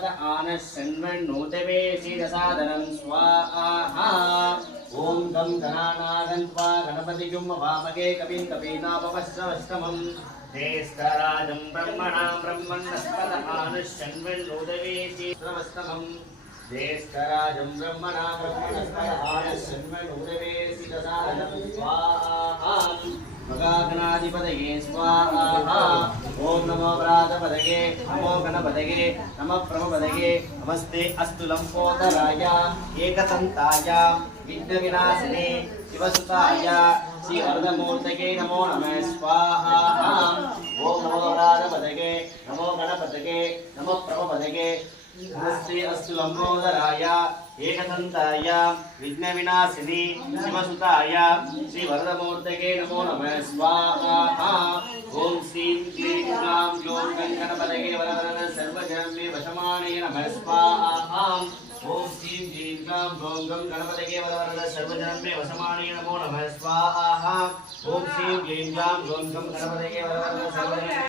स्पद आनश्चन्वन्नोतवे शीरसादनं स्वाहा ॐ गं गणानागन्त्वा गणपतिं वामके कविं कवीनापवस्त्रमं ज्येष्ठराजं ब्रह्मणां ब्रह्मण्स्पद आनश्चन्वन्नोतवे शीरसादनं ज्येष्ठराजं ब्रह्मणां ब्रह्मणस्पद आनश्चन्वन्नोतवे शीरसादनं स्वाहा मगागणाधिपतये स्वाहा ओम नमो व्रातपतये नमो गणपतये नमः प्रभपतये नमस्ते अस्तु लंबोदराय एकदन्ताय विघ्नविनाशिने शिवसुताय श्री वरदमूर्तये नमो नमः स्वाहा ओम नमो व्रातपतये नमो गणपतये नमः प्रभपतये नमस्ते अस्तु लंबोदराय एकदन्ताय विघ्नविनाशिनी शिवसुताय श्री वरदमूर्तये नमो नमः स्वाहा ओम श्रीं क्लीं ग्लां ग्लौं गणपतये वरवरद सर्वजन्मे वशमानये नमः स्वाहा ओम श्रीं क्लीं ग्लां ग्लौं गणपतये वरवरद सर्वजन्मे वशमानये नमो नमः स्वाहा ओम श्रीं क्लीं ग्लां ग्लौं गणपतये वरवरद सर्वजन्मे